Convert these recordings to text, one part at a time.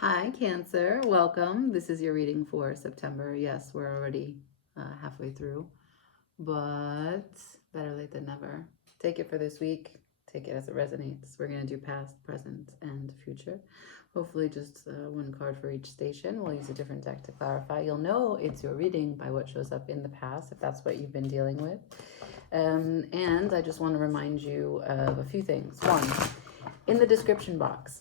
Hi, Cancer. Welcome. This is your reading for September. Yes, we're already halfway through, but better late than never. Take it for this week. Take it as it resonates. We're going to do past, present, and future. Hopefully just one card for each station. We'll use a different deck to clarify. You'll know it's your reading by what shows up in the past, if that's what you've been dealing with. And I just want to remind you of a few things. One, in the description box,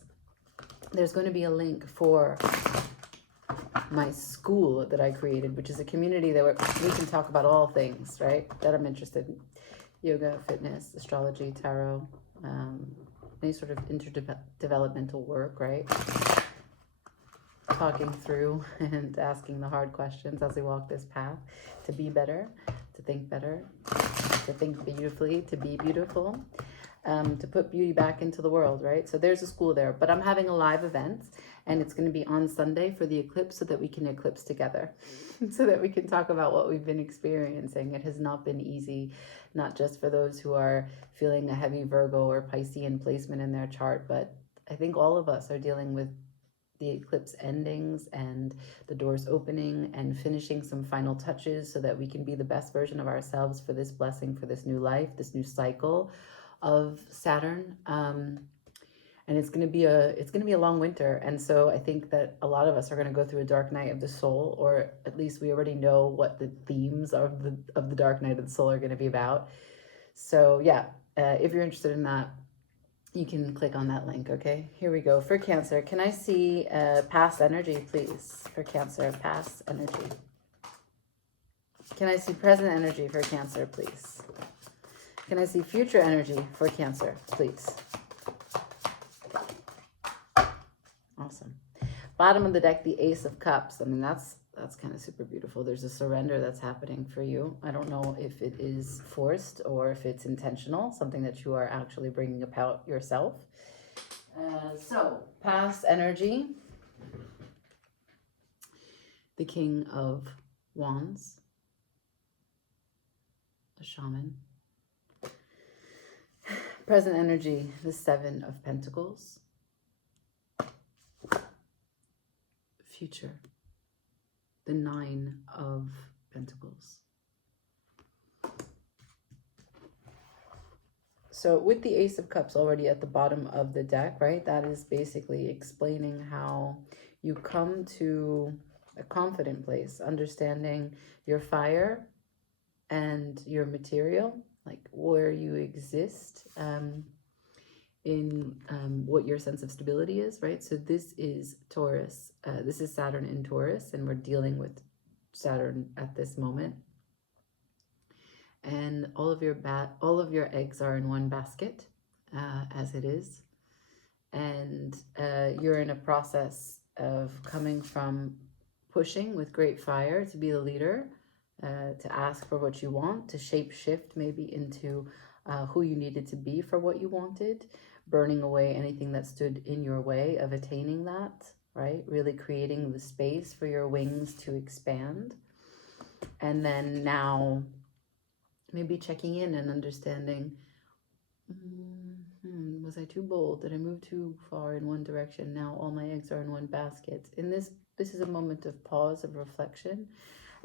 there's going to be a link for my school that I created, which is a community that we can talk about all things, right? That I'm interested in. Yoga, fitness, astrology, tarot, any sort of interdevelopmental work, right? Talking through and asking the hard questions as we walk this path to be better, to think beautifully, to be beautiful. To put beauty back into the world, right? So there's a school there, but I'm having a live event and it's going to be on Sunday for the eclipse so that we can eclipse together, so that we can talk about what we've been experiencing. It has not been easy, not just for those who are feeling a heavy Virgo or Piscean placement in their chart, but I think all of us are dealing with the eclipse endings and the doors opening and finishing some final touches so that we can be the best version of ourselves for this blessing, for this new life, this new cycle of Saturn. And it's going to be a long winter, and so I think that a lot of us are going to go through a dark night of the soul, or at least we already know what the themes of the dark night of the soul are going to be about. So yeah, if you're interested in that, you can click on that link. Okay, here we go. For Cancer, can I see past energy, please? For Cancer, past energy. Can I see present energy for Cancer, please? Can I see future energy for Cancer, please? Awesome. Bottom of the deck, the Ace of Cups. I mean, that's kind of super beautiful. There's a surrender that's happening for you. I don't know if it is forced or if it's intentional, something that you are actually bringing about yourself. So, past energy, the King of Wands, the Shaman. Present energy, the Seven of Pentacles. Future, the Nine of Pentacles. So with the Ace of Cups already at the bottom of the deck, right, that is basically explaining how you come to a confident place, understanding your fire and your material, like where you exist, in what your sense of stability is, right? So this is Taurus. This is Saturn in Taurus, and we're dealing with Saturn at this moment. And all of your eggs are in one basket, as it is. And you're in a process of coming from pushing with great fire to be the leader, to ask for what you want, to shape shift maybe into who you needed to be for what you wanted, burning away anything that stood in your way of attaining that, right? Really creating the space for your wings to expand. And then now maybe checking in and understanding, was I too bold? Did I move too far in one direction? Now all my eggs are in one basket. In this is a moment of pause, of reflection,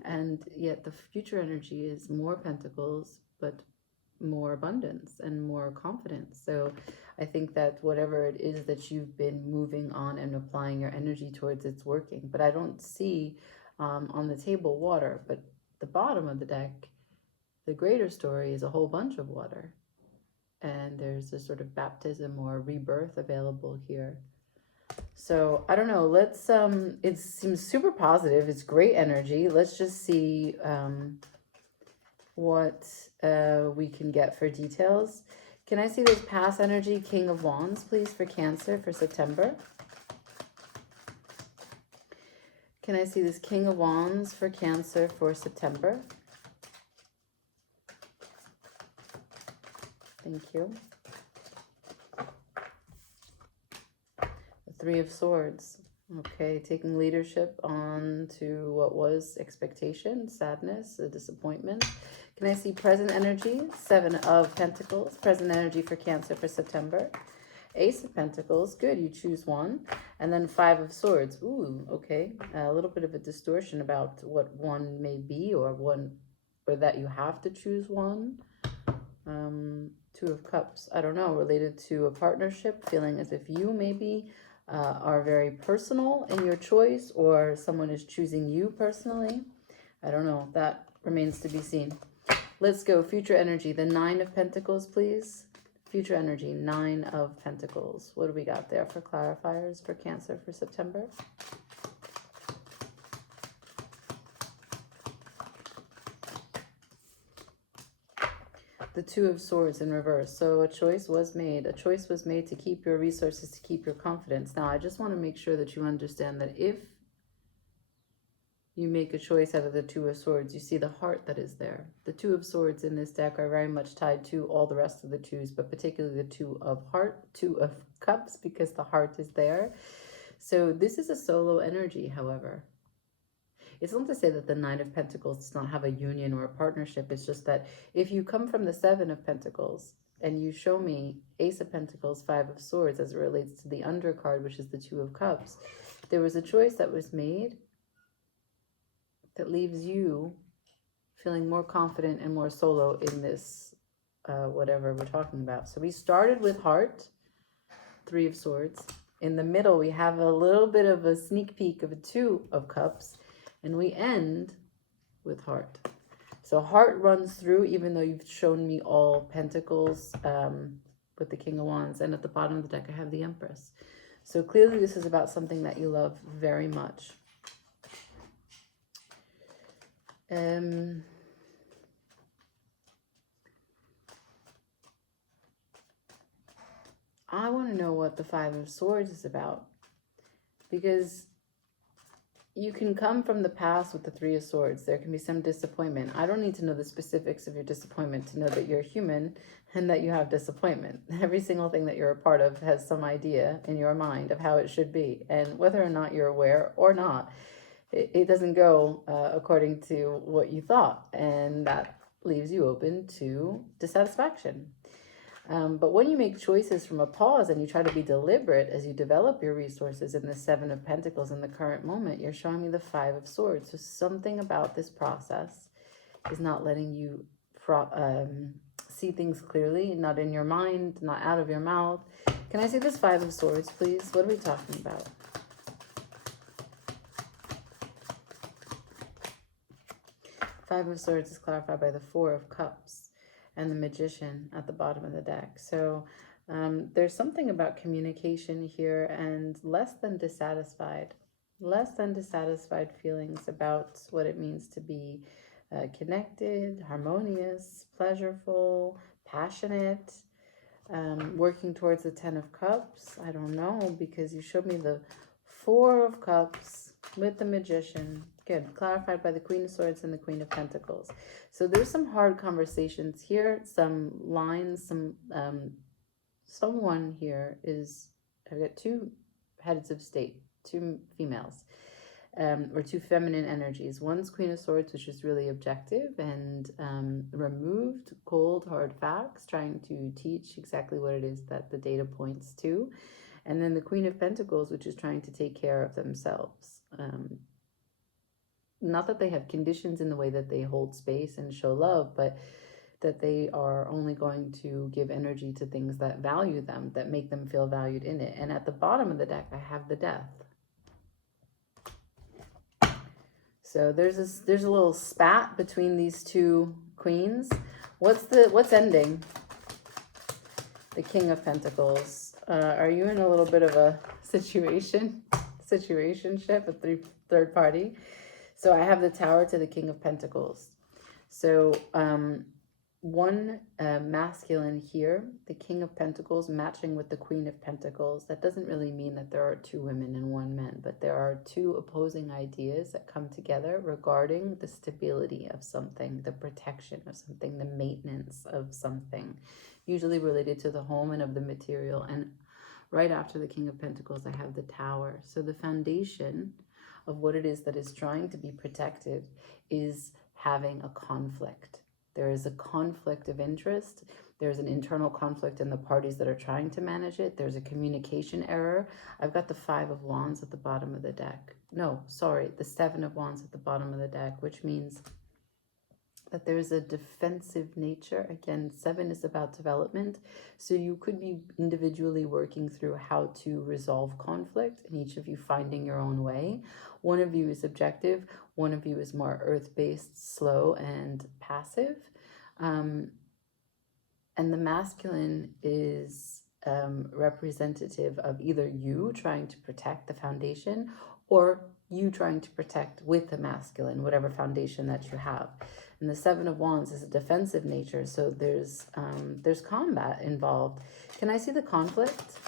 and yet the future energy is more pentacles, but more abundance and more confidence. So I think that whatever it is that you've been moving on and applying your energy towards, it's working. But I don't see on the table water, but the bottom of the deck, the greater story is a whole bunch of water. And there's a sort of baptism or rebirth available here. So I don't know, let's, it seems super positive. It's great energy. Let's just see what we can get for details. Can I see this past energy, King of Wands, please, for Cancer for September? Can I see this King of Wands for Cancer for September? Thank you. The Three of Swords. Okay, taking leadership on to what was expectation, sadness, a disappointment. Can I see present energy? Seven of Pentacles, present energy for Cancer for September. Ace of Pentacles, good, you choose one. And then Five of Swords, ooh, okay. A little bit of a distortion about what one may be, or that you have to choose one. Two of Cups, I don't know, related to a partnership, feeling as if you maybe are very personal in your choice, or someone is choosing you personally. I don't know, that remains to be seen. Let's go, future energy, the Nine of Pentacles, please. Future energy, Nine of Pentacles. What do we got there for clarifiers for Cancer for September? The Two of Swords in reverse. So a choice was made. A choice was made to keep your resources, to keep your confidence. Now, I just want to make sure that you understand that if you make a choice out of the Two of Swords, you see the heart that is there. The Two of Swords in this deck are very much tied to all the rest of the twos, but particularly the Two of Two of Cups, because the heart is there. So this is a solo energy, however. It's not to say that the Nine of Pentacles does not have a union or a partnership. It's just that if you come from the Seven of Pentacles and you show me Ace of Pentacles, Five of Swords as it relates to the undercard, which is the Two of Cups, there was a choice that was made that leaves you feeling more confident and more solo in this, whatever we're talking about. So we started with heart, Three of Swords. In the middle, we have a little bit of a sneak peek of a Two of Cups, and we end with heart. So heart runs through, even though you've shown me all pentacles with the King of Wands. And at the bottom of the deck, I have the Empress. So clearly this is about something that you love very much. I want to know what the Five of Swords is about, because you can come from the past with the Three of Swords. There can be some disappointment. I don't need to know the specifics of your disappointment to know that you're human and that you have disappointment. Every single thing that you're a part of has some idea in your mind of how it should be. And whether or not you're aware or not, it doesn't go according to what you thought. And that leaves you open to dissatisfaction. But when you make choices from a pause and you try to be deliberate as you develop your resources in the Seven of Pentacles in the current moment, you're showing me the Five of Swords. So something about this process is not letting you see things clearly, not in your mind, not out of your mouth. Can I see this Five of Swords, please? What are we talking about? Five of Swords is clarified by the Four of Cups and the Magician at the bottom of the deck. So there's something about communication here and less than dissatisfied feelings about what it means to be connected, harmonious, pleasureful, passionate, working towards the Ten of Cups. I don't know, because you showed me the Four of Cups with the Magician. Good, clarified by the Queen of Swords and the Queen of Pentacles. So there's some hard conversations here, some lines, someone here is, I've got two heads of state, two females, or two feminine energies. One's Queen of Swords, which is really objective and removed cold, hard facts, trying to teach exactly what it is that the data points to. And then the Queen of Pentacles, which is trying to take care of themselves. Not that they have conditions in the way that they hold space and show love, but that they are only going to give energy to things that value them, that make them feel valued in it. And at the bottom of the deck, I have the Death. So there's a little spat between these two queens. What's ending? The King of Pentacles. Are you in a little bit of a situationship, a third party? So I have the Tower to the King of Pentacles. So one masculine here, the King of Pentacles matching with the Queen of Pentacles. That doesn't really mean that there are two women and one man, but there are two opposing ideas that come together regarding the stability of something, the protection of something, the maintenance of something, usually related to the home and of the material. And right after the King of Pentacles, I have the Tower. So the foundation of what it is that is trying to be protected is having a conflict. There is a conflict of interest. There's an internal conflict in the parties that are trying to manage it. There's a communication error. I've got the 5 of Wands at the bottom of the deck. No, sorry, the 7 of Wands at the bottom of the deck, which means that there's a defensive nature. Again, 7 is about development. So you could be individually working through how to resolve conflict, and each of you finding your own way. One of you is objective. One of you is more earth-based, slow, and passive. And the masculine is representative of either you trying to protect the foundation or you trying to protect with the masculine, whatever foundation that you have. And the 7 of Wands is a defensive nature, so there's combat involved. Can I see the conflict?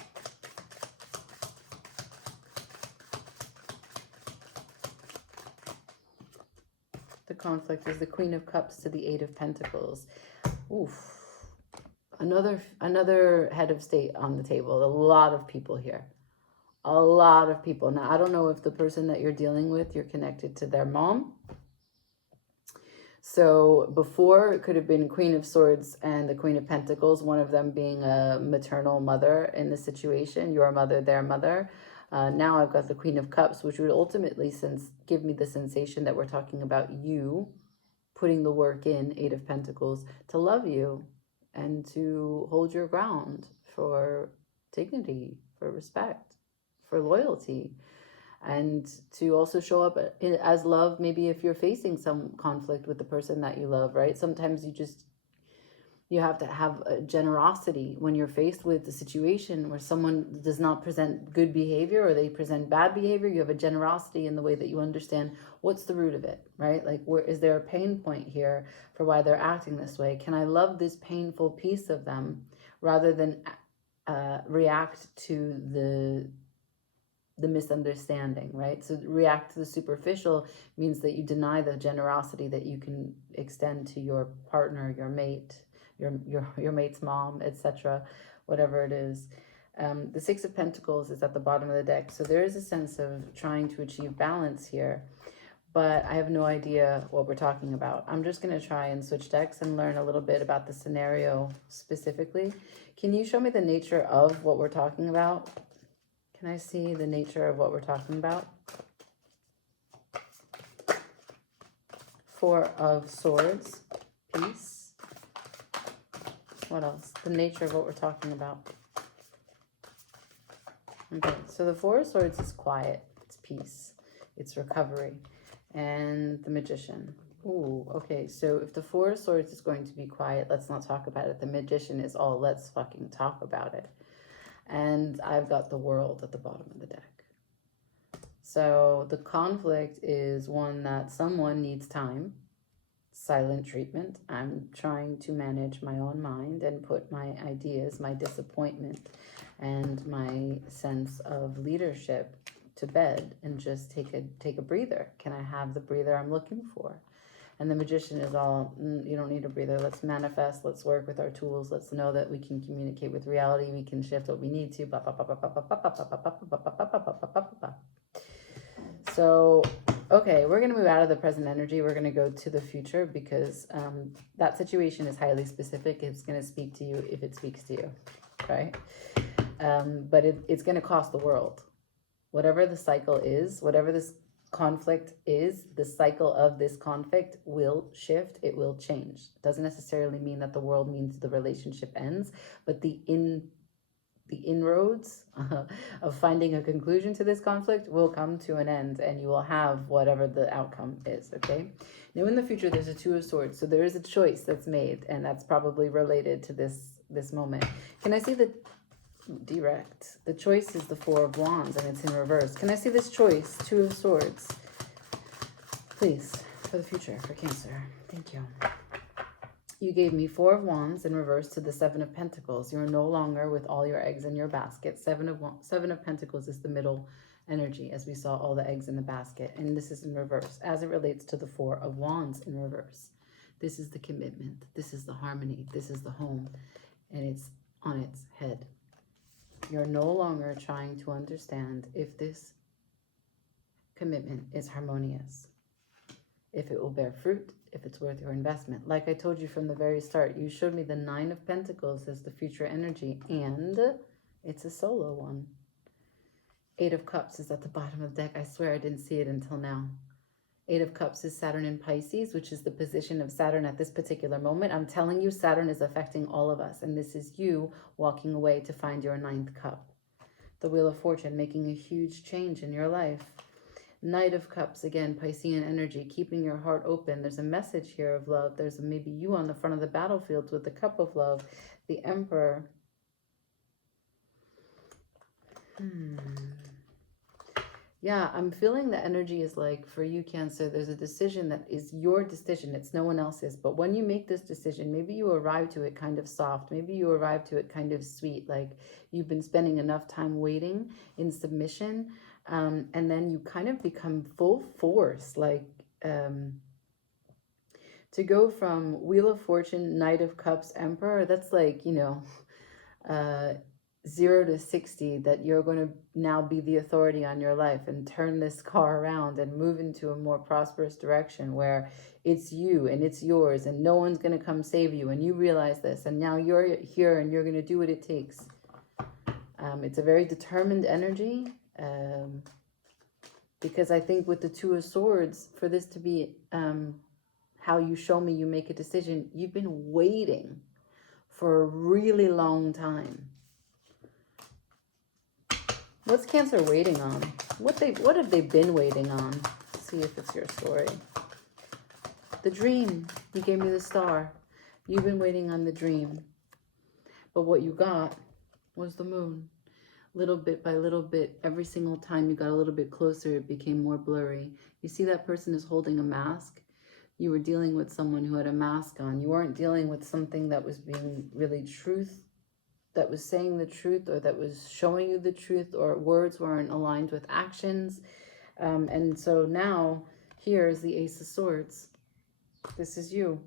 The conflict is the Queen of Cups to the 8 of Pentacles. Oof. Another head of state on the table. A lot of people here. A lot of people. Now, I don't know if the person that you're dealing with, you're connected to their mom. So before, it could have been Queen of Swords and the Queen of Pentacles, one of them being a maternal mother in the situation, your mother, their mother. Now I've got the Queen of Cups, which would ultimately give me the sensation that we're talking about you putting the work in, 8 of Pentacles, to love you and to hold your ground for dignity, for respect, for loyalty. And to also show up as love, maybe if you're facing some conflict with the person that you love, right? Sometimes you have to have a generosity when you're faced with a situation where someone does not present good behavior or they present bad behavior. You have a generosity in the way that you understand what's the root of it, right? Like, where is there a pain point here for why they're acting this way? Can I love this painful piece of them rather than react to the misunderstanding, right? So react to the superficial means that you deny the generosity that you can extend to your partner, your mate, your mate's mom, etc., whatever it is. The 6 of Pentacles is at the bottom of the deck, so there is a sense of trying to achieve balance here, but I have no idea what we're talking about. I'm just going to try and switch decks and learn a little bit about the scenario specifically. Can you show me the nature of what we're talking about? Can I see the nature of what we're talking about? 4 of Swords, peace. What else? The nature of what we're talking about. Okay, so the 4 of Swords is quiet. It's peace. It's recovery. And the Magician. Ooh, okay, so if the 4 of Swords is going to be quiet, let's not talk about it. The Magician is all, let's fucking talk about it. And I've got the World at the bottom of the deck. So the conflict is one that someone needs time, silent treatment. I'm trying to manage my own mind and put my ideas, my disappointment, and my sense of leadership to bed and just take a breather. Can I have the breather I'm looking for? And the Magician is all, you don't need a breather. Let's manifest. Let's work with our tools. Let's know that we can communicate with reality. We can shift what we need to. So, okay, we're going to move out of the present energy. We're going to go to the future because that situation is highly specific. It's going to speak to you if it speaks to you, right? But it's going to cost the world. Whatever the cycle is, whatever this conflict is, the cycle of this conflict will shift. It will change. It doesn't necessarily mean that the world means the relationship ends, but the inroads of finding a conclusion to this conflict will come to an end, and you will have whatever the outcome is. Okay, now in the future there's a 2 of Swords, so there is a choice that's made, and that's probably related to this moment. Can I see the direct? The choice is the 4 of Wands, and it's in reverse. Can I see this choice, 2 of Swords, please, for the future, for Cancer? Thank you. You gave me 4 of Wands in reverse to the 7 of Pentacles. You're no longer with all your eggs in your basket. 7 of Pentacles is the middle energy, as we saw all the eggs in the basket, and this is in reverse as it relates to the 4 of Wands in reverse. This is the commitment. This is the harmony. This is the home, and it's on its head. You're no longer trying to understand if this commitment is harmonious, if it will bear fruit, if it's worth your investment. Like I told you from the very start, you showed me the 9 of Pentacles as the future energy, and it's a solo one. 8 of Cups is at the bottom of the deck. I swear I didn't see it until now. 8 of Cups is Saturn in Pisces, which is the position of Saturn at this particular moment. I'm telling you, Saturn is affecting all of us, and this is you walking away to find your 9th cup. The Wheel of Fortune, making a huge change in your life. Knight of Cups, again, Piscean energy, keeping your heart open. There's a message here of love. There's maybe you on the front of the battlefield with the Cup of Love. The Emperor. Yeah, I'm feeling the energy is like, for you, Cancer, there's a decision that is your decision. It's no one else's. But when you make this decision, maybe you arrive to it kind of soft. Maybe you arrive to it kind of sweet. Like you've been spending enough time waiting in submission. And then you kind of become full force. Like to go from Wheel of Fortune, Knight of Cups, Emperor, that's like, you know, 0 to 60, that you're going to now be the authority on your life and turn this car around and move into a more prosperous direction where it's you and it's yours and no one's going to come save you, and you realize this, and now you're here and you're going to do what it takes. It's a very determined energy, because I think with the 2 of Swords, for this to be how you show me you make a decision, you've been waiting for a really long time. What's Cancer waiting on? What have they been waiting on? Let's see if it's your story. The dream. You gave me the Star. You've been waiting on the dream. But what you got was the Moon. Little bit by little bit, every single time you got a little bit closer, it became more blurry. You see that person is holding a mask? You were dealing with someone who had a mask on. You weren't dealing with something that was being really truth, that was saying the truth, or that was showing you the truth, or words weren't aligned with actions. And so now, here's the Ace of Swords. This is you,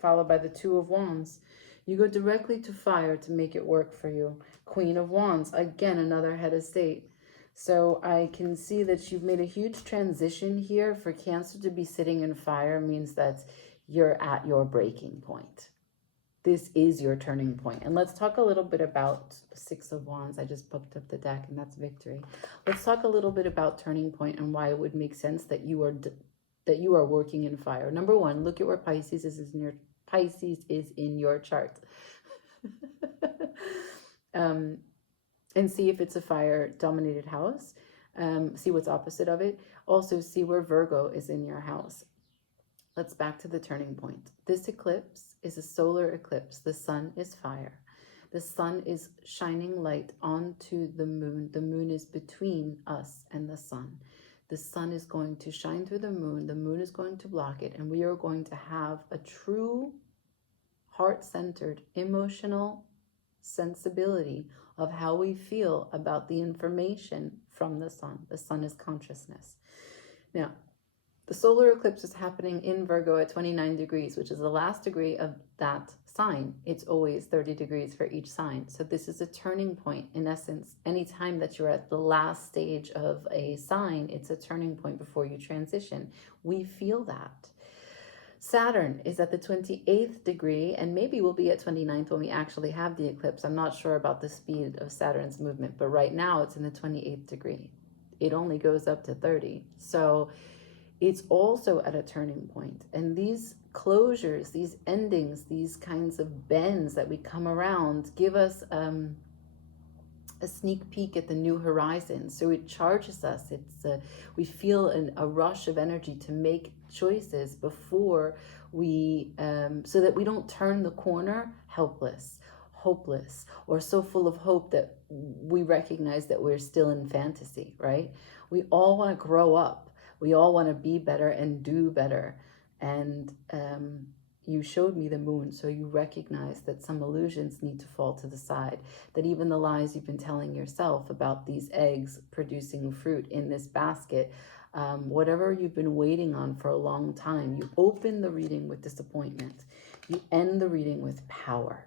followed by the 2 of Wands. You go directly to fire to make it work for you. Queen of Wands, again, another head of state. So I can see that you've made a huge transition here. For Cancer to be sitting in fire means that you're at your breaking point. This is your turning point. And let's talk a little bit about 6 of Wands. I just popped up the deck, and that's victory. Let's talk a little bit about turning point and why it would make sense that you are working in fire. Number 1, look at where Pisces is in your chart. And see if it's a fire-dominated house. See what's opposite of it. Also, see where Virgo is in your house. Let's back to the turning point. This eclipse is a solar eclipse. The sun is fire. The sun is shining light onto the moon. The moon is between us and the sun. The sun is going to shine through the moon. The moon is going to block it. And we are going to have a true heart-centered, emotional sensibility of how we feel about the information from the sun. The sun is consciousness. Now, the solar eclipse is happening in Virgo at 29 degrees, which is the last degree of that sign. It's always 30 degrees for each sign. So this is a turning point. In essence, anytime that you're at the last stage of a sign, it's a turning point before you transition. We feel that. Saturn is at the 28th degree, and maybe we'll be at 29th when we actually have the eclipse. I'm not sure about the speed of Saturn's movement, but right now it's in the 28th degree. It only goes up to 30. So it's also at a turning point. And these closures, these endings, these kinds of bends that we come around give us a sneak peek at the new horizon. So it charges us. We feel a rush of energy to make choices before we, so that we don't turn the corner helpless, hopeless, or so full of hope that we recognize that we're still in fantasy, right? We all want to grow up. We all want to be better and do better. And you showed me the moon, so you recognize that some illusions need to fall to the side, that even the lies you've been telling yourself about these eggs producing fruit in this basket, whatever you've been waiting on for a long time, you open the reading with disappointment. You end the reading with power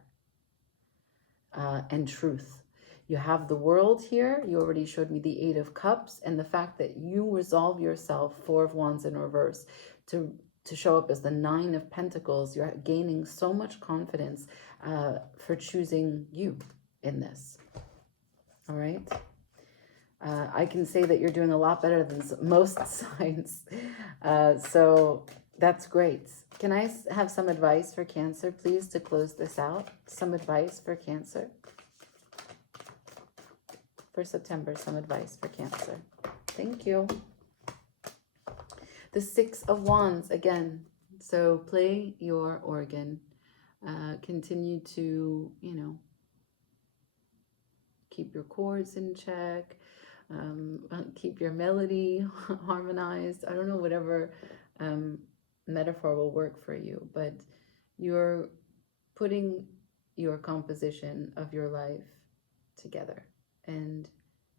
and truth. You have the World here. You already showed me the 8 of Cups, and the fact that you resolve yourself, 4 of Wands in reverse, to to show up as the 9 of Pentacles. You're gaining so much confidence for choosing you in this. All right. I can say that you're doing a lot better than most signs. So that's great. Can I have some advice for Cancer, please, to close this out? Some advice for Cancer. For September, some advice for Cancer. Thank you. The 6 of Wands again. So play your organ. Continue to, you know, keep your chords in check. Keep your melody harmonized. I don't know, whatever metaphor will work for you, but you're putting your composition of your life together, and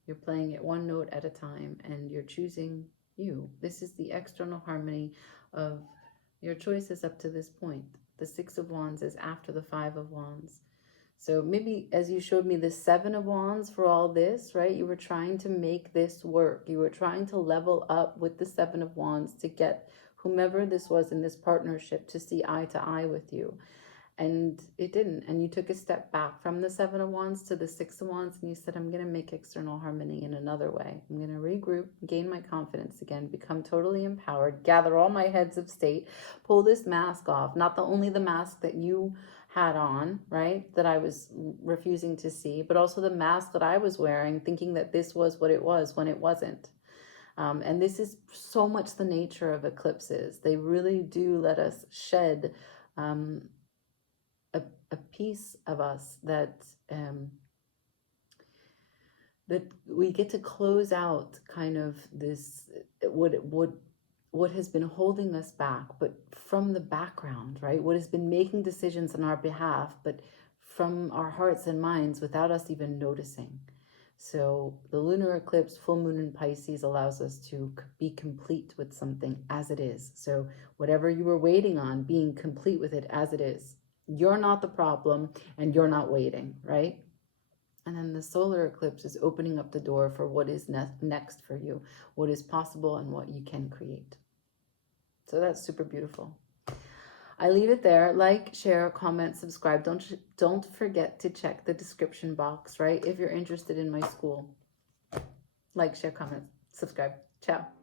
you're playing it one note at a time, and you're choosing you. This is the external harmony of your choices up to this point. The 6 of Wands is after the 5 of Wands. So maybe as you showed me the 7 of Wands for all this, right? You were trying to make this work. You were trying to level up with the 7 of Wands to get whomever this was in this partnership to see eye to eye with you. And it didn't. And you took a step back from the 7 of Wands to the 6 of Wands. And you said, I'm going to make external harmony in another way. I'm going to regroup, gain my confidence again, become totally empowered, gather all my heads of state, pull this mask off. Not only the mask that you had on, right, that I was refusing to see, but also the mask that I was wearing, thinking that this was what it was when it wasn't. And this is so much the nature of eclipses. They really do let us shed a piece of us that that we get to close out kind of this what has been holding us back, but from the background, right? What has been making decisions on our behalf, but from our hearts and minds without us even noticing. So the lunar eclipse, full moon in Pisces, allows us to be complete with something as it is. So whatever you were waiting on, being complete with it as it is. You're not the problem, and you're not waiting, right? And then the solar eclipse is opening up the door for what is next for you, what is possible and what you can create. So that's super beautiful. I leave it there. Like, share, comment, subscribe. Don't forget to check the description box, right? If you're interested in my school. Like, share, comment, subscribe. Ciao.